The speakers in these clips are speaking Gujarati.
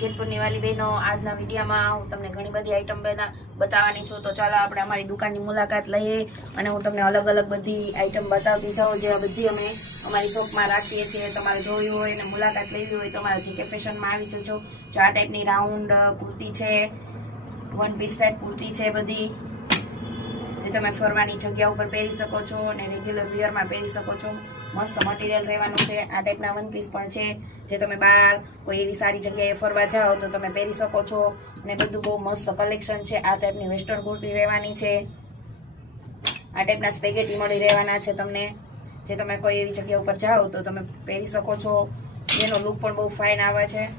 જેતપુરની વાલી બહેનો, આજના વિડીયોમાં હું તમને ઘણી બધી આઈટમ બતાવવાની છું. તો ચાલો આપણે અમારી દુકાનની મુલાકાત લઈએ અને હું તમને અલગ અલગ બધી આઈટમ બતાવતી જાઉં, જે બધી અમે અમારી શોપમાં રાખીએ છીએ. તમારે જોયું હોય અને મુલાકાત લેવી હોય તો અમારા જીકે ફેશનમાં આવી જજો. જો આ ટાઈપની રાઉન્ડ કુર્તી છે, વન પીસ ટાઈપ કુર્તી છે બધી, જે તમે ફરવાની જગ્યા ઉપર પહેરી શકો છો અને રેગ્યુલર વિયરમાં પહેરી શકો છો. મસ્ત મટીરિયલ રહેવાનું છે. આ ટાઈપના વન પીસ પણ છે, જે તમે બહાર કોઈ એવી સારી જગ્યાએ ફરવા જાઓ તો તમે પહેરી શકો છો. અને બધું બહુ મસ્ત કલેક્શન છે. આ ટાઈપની વેસ્ટર્ન કુર્તી રહેવાની છે. આ ટાઈપના સ્પેગેટી મળી રહેવાના છે તમને, જે તમે કોઈ એવી જગ્યા ઉપર જાઓ તો તમે પહેરી શકો છો. જેનો લુક પણ બહુ ફાઇન આવે છે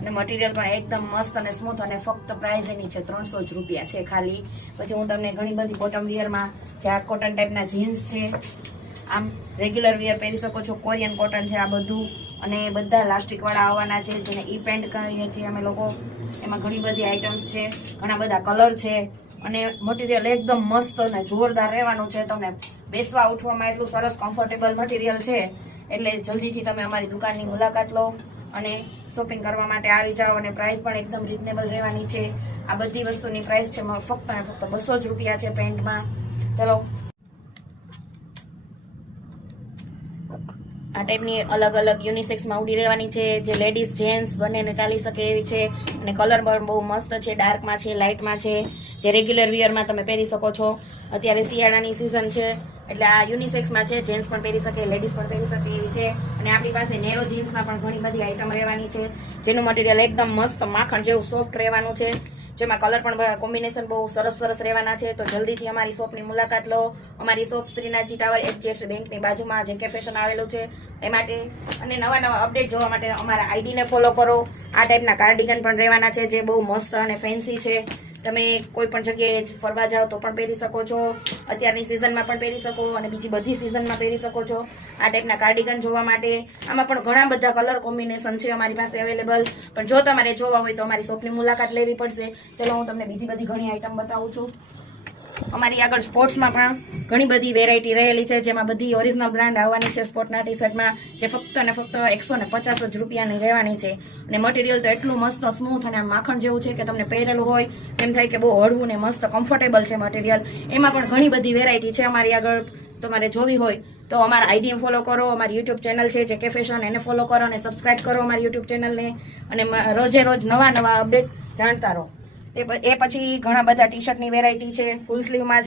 અને મટીરિયલ પણ એકદમ મસ્ત અને સ્મૂથ. અને ફક્ત પ્રાઇસ એની છે 300 જ રૂપિયા છે ખાલી. પછી હું તમને ઘણી બધી બોટમ વિયરમાં, જે આ કોટન ટાઈપના જીન્સ છે, આમ રેગ્યુલર વિયર પહેરી શકો છો. કોરિયન કોટન છે આ બધું, અને બધા લાસ્ટિક વાળા આવવાના છે, જેને ઈ પેન્ટ કહીએ છીએ અમે લોકો. એમાં ઘણી બધી આઈટમ્સ છે, ઘણા બધા કલર છે અને મટીરિયલ એકદમ મસ્ત અને જોરદાર રહેવાનું છે. તમને બેસવા ઉઠવામાં એટલું સરસ કમ્ફર્ટેબલ મટીરિયલ છે, એટલે જલ્દીથી તમે અમારી દુકાનની મુલાકાત લો અને શોપિંગ કરવા માટે આવી જાઓ. અને પ્રાઇસ પણ એકદમ રીઝનેબલ રહેવાની છે. આ બધી વસ્તુની પ્રાઇસ છે ફક્ત ને ફક્ત 200 જ રૂપિયા છે પેન્ટમાં. ચલો, આ ટાઈપની અલગ અલગ યુનિસેક્સમાં ઉડી રહેવાની છે, જે લેડીઝ જેન્ટ્સ બંનેને ચાલી શકે એવી છે. અને કલર પણ બહુ મસ્ત છે, ડાર્કમાં છે, લાઇટમાં છે, જે રેગ્યુલર વિયરમાં તમે પહેરી શકો છો. અત્યારે શિયાળાની સિઝન છે એટલે આ યુનિસેક્સમાં છે, જેન્ટ્સ પણ પહેરી શકે, લેડીઝ પણ પહેરી શકે એવી છે. અને આપણી પાસે નેરો જીન્સમાં પણ ઘણી બધી આઈટમ રહેવાની છે, જેનું મટીરિયલ એકદમ મસ્ત માખણ જેવું સોફ્ટ રહેવાનું છે, જેમાં કલર પણ કોમ્બિનેશન બહુ સરસ સરસ રહેવાના છે. તો જલ્દીથી અમારી શોપની મુલાકાત લો. અમારી શોપ શ્રીનાથજી ટાવર HDFC બેંકની બાજુમાં જેકે ફેશન આવેલું છે. એ માટે અને નવા નવા અપડેટ જોવા માટે અમારા આઈડીને ફોલો કરો. આ ટાઈપના કાર્ડિગન પણ રહેવાના છે, જે બહુ મસ્ત અને ફેન્સી છે. તમે કોઈ પણ જગ્યાએ ફરવા જાઓ તો પણ પહેરી શકો છો. અત્યારની સિઝનમાં પણ પહેરી શકો અને બીજી બધી સિઝનમાં પહેરી શકો છો. આ ટાઈપના કાર્ડિગન જોવા માટે આમાં પણ ઘણા બધા કલર કોમ્બિનેશન છે અમારી પાસે અવેલેબલ. પણ જો તમારે જોવા હોય તો અમારી શોપની મુલાકાત લેવી પડશે. ચલો, હું તમને બીજી બધી ઘણી આઈટમ બતાવું છું. અમારી આગળ સ્પોર્ટ્સમાં પણ ઘણી બધી વેરાયટી રહેલી છે, જેમાં બધી ઓરિજિનલ બ્રાન્ડ આવવાની છે સ્પોર્ટના ટી શર્ટમાં, જે ફક્ત અને ફક્ત 150 જ રૂપિયાની રહેવાની છે. અને મટીરિયલ તો એટલું મસ્ત સ્મૂથ અને માખણ જેવું છે કે તમને પહેરેલું હોય એમ થાય કે બહુ હળવું ને મસ્ત કમ્ફર્ટેબલ છે મટીરિયલ. એમાં પણ ઘણી બધી વેરાયટી છે અમારી આગળ. તમારે જોવી હોય તો અમારા આઈડી ફોલો કરો. અમારી યુટ્યુબ ચેનલ છે જેકે ફેશન, એને ફોલો કરો અને સબસ્ક્રાઇબ કરો અમારી યુટ્યુબ ચેનલને. અને રોજે રોજ નવા નવા અપડેટ જાણતા રહો. એ પછી ઘણા બધા ટી શર્ટની વેરાયટી છે, ફૂલ સ્લીવમાં